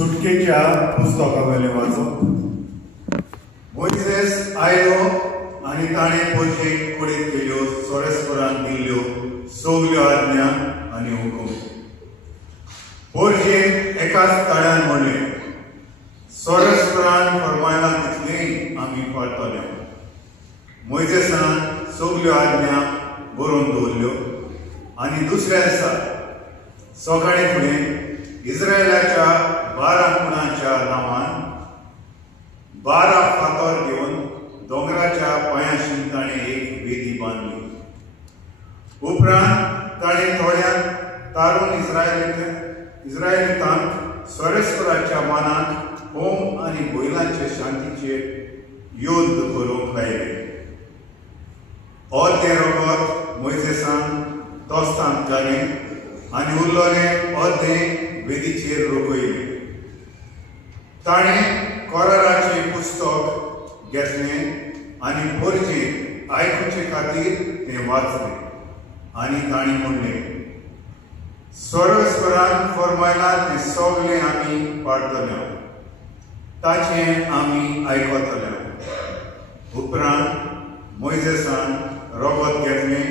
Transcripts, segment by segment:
सुटकेच्या पुस्तकावेलें वाचप. मोइसेस आयलो आनी ताणें पोरशेक कुडीत केल्यो सोरेस्परान दिल्ल्यो सगल्यो आज्ञा आनी हुकूम. पोरशेक एकाच ताळ्यान म्हणलें, सोरेस्परान फरमायलां तितलीं आमी पाळटले. मोइसेसान सगल्यो आज्ञा बरोवन दवरल्यो आनी दुसऱ्या दिसा सकाळीं फुडें इस्रायलाच्या 12 कुणांच्या नांवान 12 फातर घेवन दोंगराच्या पांयाशी ताणें एक वेदी बांदली. उपरांत ताणें थोड्यांक तारून इस्रायलितांक सोरेस्पराच्या मानांत होम आनी बैलांचे शांतीचे युध्द करूंक लायले. तें रगत मोइसेसान तोस्तांत घालें आनी उरलोलें अर्दें वेदीचेर रोखयलें. ताणें कोराराचें पुस्तक घेतलें आनी पोरचें आयकुचे खातीर तें वाचलें आनी ताणीं म्हणलें, सोरेस्परान फरमायलां तें सगलें आमी पाळटले, ताचें आमी आयकतले. उपरांत मोइसेसान रगत घेतलें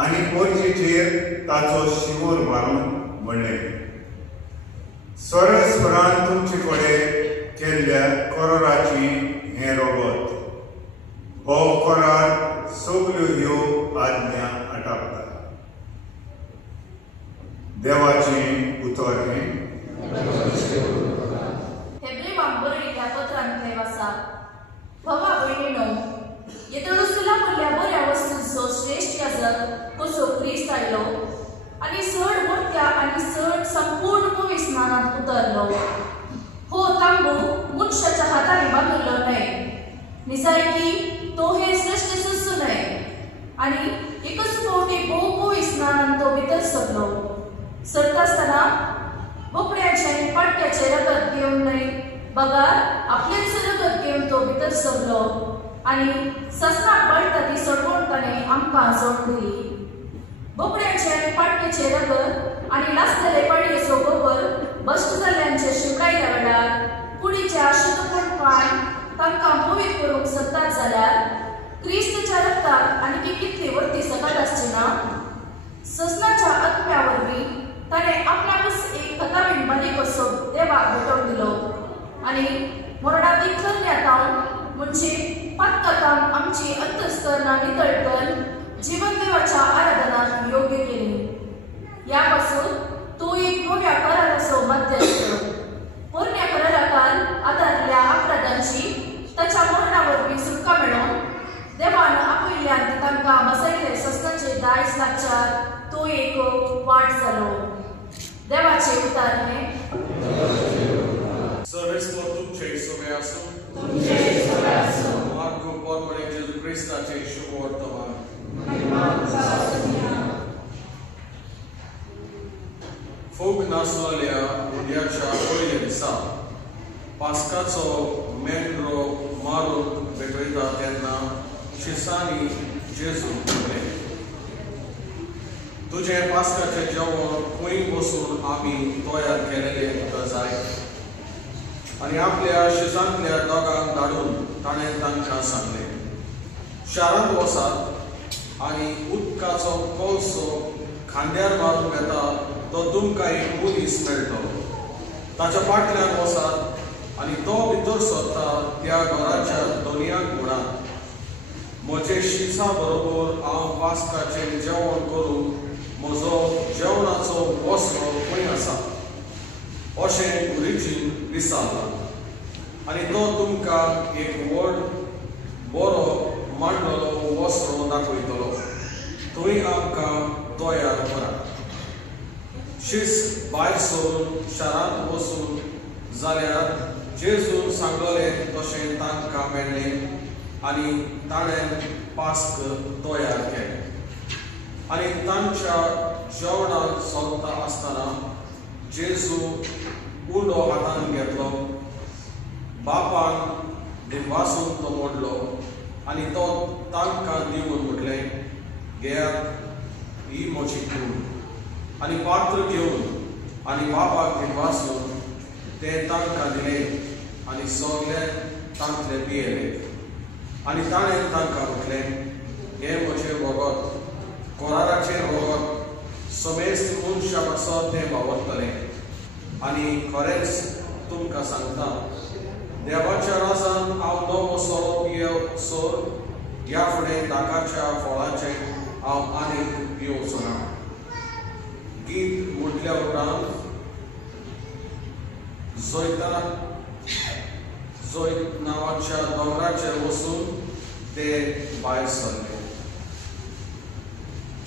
आनी पोरचेचेर ताचो शिवोर मारून म्हणलें, सोरेस्परान तुमचे कडेन केल्ल्या कराराचें हें रगत. हो करार सगल्यो ह्यो आज्ञा आटापता. देवाचें उतर हें. हेब्रेवांक बरयिल्ल्या पत्रांतलें वाचप. भावा भयणीनो, येरुशलेम म्हणल्या बऱ्या वस्तूंचो श्रेष्ठ याजक कसो क्रिस्त आयलो आनी चड मोठ्या आनी चड संपूर्ण पवित्र स्नानांत उतरलो. हो तांबू मनशाच्या हातांनी बांदिल्लो न्हय, निसायकी तो हे श्रेष्ठ सुसू न्हय, आनी एकच फावटी भोव पवित्र स्नानांत तो भितर सरलो. सरता आसतना बोकड्याचे आनी पाडक्याचे रगत घेवन न्हय, बगार आपलेच रगत घेवन तो भितर सरलो आनी ससनाक बळटा ती सडवण ताणें आमकां जोड दिली. बोकड्याचे आनी पाडक्याचे रगत आनी नासलेले पाडयेचो गोबर भश्ट जाल्ल्यांचे शिवरायल्या वेळार कुडीचे अशुद्धपण पाय तांकां पवित्र करूंक शकतात जाल्यार क्रिस्ताच्या रगताक आनी कितली वर्ती सकट आसची ना. ससनाच्या आत्म्या वरवीं ताणें आपणाकूच एक खतावीण बारीक असो देवाक भेटोवन दिलो आनी मरणादी करण्यातावन म्हणजे पातकातान आमची अंतस्करणां नितळटन जीवन देवाच्या आराधनाक योग्य केली. या पासून तो एक नव्या कराराचो मध्यस्थ. पोरण्या कराराकाल आदारल्या अपराधांची ताच्या मरणा वरवीं सुटका मेळोवन देवान आपयल्यान तांकां बसयले ससनाचे दायज लागच्यार तो एक वाट जालो. देवाचे उतार हें. Sorespor तुमचे सगळे आसूं. मार्ग पोरपणे जेजू क्रिस्ताचे शुभ वर्तमान. फोग नासलेल्या उद्याच्या पयल्या दिसा पास्काचो मेंढरो मारून भेटयता तेन्ना शिसांनी जेजू म्हणलें, तुजें पास्काचें जेवण खंय बसून आमी तयार केलेलें तुका जाय. आनी आपल्या शिसांतल्या दोगांक धाडून ताणें तांकां सांगलें, शारांत वचात आनी उदकाचो कोळसो खांद्यार मारून घेता तो तुमकां एक मनीस मेळटलो. ताच्या फाटल्यान वचात आनी तो भितर सरता त्या घराच्या दोनयांक म्हणात, म्हजे शिसा बरोबर हांव पास्काचें जेवण करूंक म्हजो जेवणाचो वसरो खंय आसा अशें कुडीचीन विचारलां. आनी तो तुमकां एक व्हड बरो मांडलेलो वसरो दाखयतलो, थंय आमकां तयार करात. शीस भायर सरून शारांत वचून जाल्यार जेजून सांगलेलें तशें तांकां मेळ्ळें आनी ताणें पास्क तयार केलें. आनी तांच्या जेवणाक सोदता आसतना जेजू उंडो हातान घेतलो, बापान दिवासून तो मोडलो आनी तो तांकां दिवन म्हटलें, घेयात, ही म्हजी कूड. आनी पात्र घेवन आनी बापाक दिवासून तें तांकां दिलें आनी सगळे तांतले पियेले आनी ताणें तांकां म्हटलें, हें म्हजें वगत, कोराराचें वगत, समेस्त मनशां पासत तें वावरतलें. आनी खरेंच तुमकां सांगता, देवाच्या राजान हांव नवो सोरो पियेवसोर ह्या फुडें दाकाच्या फळाचें हांव आनीक पिवचो ना. गीत म्हटल्या उपरांत जोयत नांवाच्या दोंगराचेर वचून ते भायर सरले.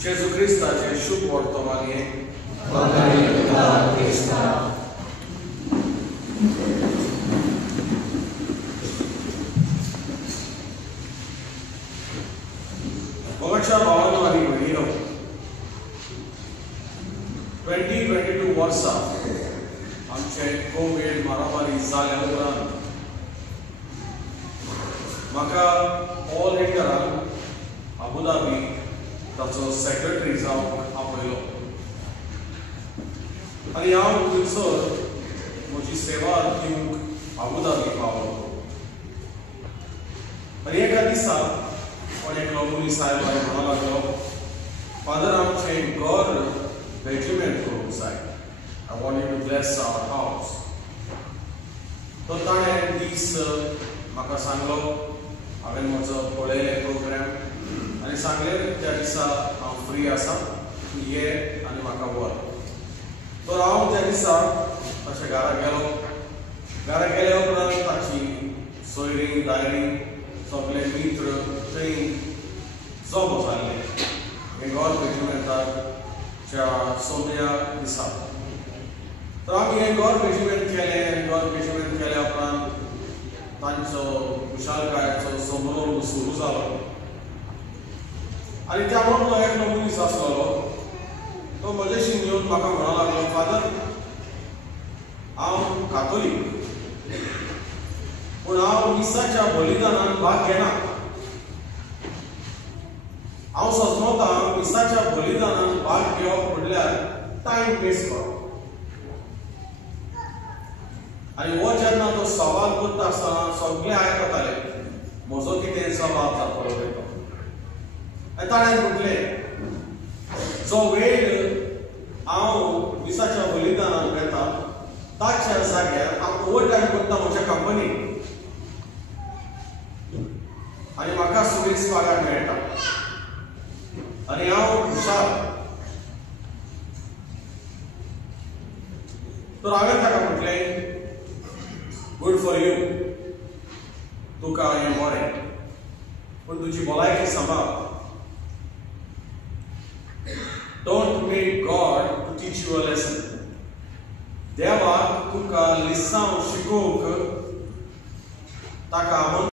जेजू क्रिस्ताचें शुभ वर्तमान हें. मोगाच्या भावांनो आनी भयणीनो, 2022 वर्सा आमचे कोविड महामारी जाल्या उपरांत म्हाका ऑल इंडियान अबुधाबी ताचो सेक्रेटरी जावंक आपयलो आनी हांव थंयसर म्हजी सेवा दिवंक अबुधाबी पावलो. आनी एका दिसा कोण एकलो मनीस आयलो आनी म्हणूंक लागलो, फादर आमचें घर बेजिमेंट करूंक जाय. I want you to bless our house. तो ताणें दीस म्हाका सांगलो, हांवें म्हजो पळयलें प्रोग्राम आनी सांगलें त्या दिसा हांव फ्री आसा, तूं ये आनी म्हाका व्हर. तर हांव त्या दिसा अशें घरा गेलो. घरा गेल्या उपरांत ताची सोयरीं दायरीं सगळे मित्र थंय जमा जाल्ले हे घर बेजिमेंटाच्या सोमया दिसा. तर आमी हें घर बेजिमेंट केलें आनी घर बेजिमेंट केल्या उपरांत तांचो विशालकायेचो समारोह सुरू जालो. आनी त्या मदलो एकलो मनीस आसलो, तो म्हजेशी येवन म्हाका म्हणूंक लागलो, फादर हांव कातोलीक, पूण हांव मिसाच्या बलिदानान भाग घेना. हांव सोचमोता मिसाच्या बलिदानान भाग घेवप म्हणल्यार टायम वेस्ट करप. आनी हो जेन्ना तो सवाल करता आसतना सगळे आयकताले म्हजो कितें जबाब जातलो तो. आनी ताणें म्हटलें, जो वेळ हांव मिसाच्या बलिदानान घेता ताच्या जाग्यार हांव ओवर टायम करता म्हज्या कंपनीक आनी म्हाका सुबेज पगार मेळटा आनी हांव खुशाल. तर हांवें ताका म्हटलें, गुड फॉर यू, तुका हें बरें, पूण तुजी भलायकी सांबाळ. Don't make God to teach you a lesson. देवाक तुका लिसांव शिकोवंक ताका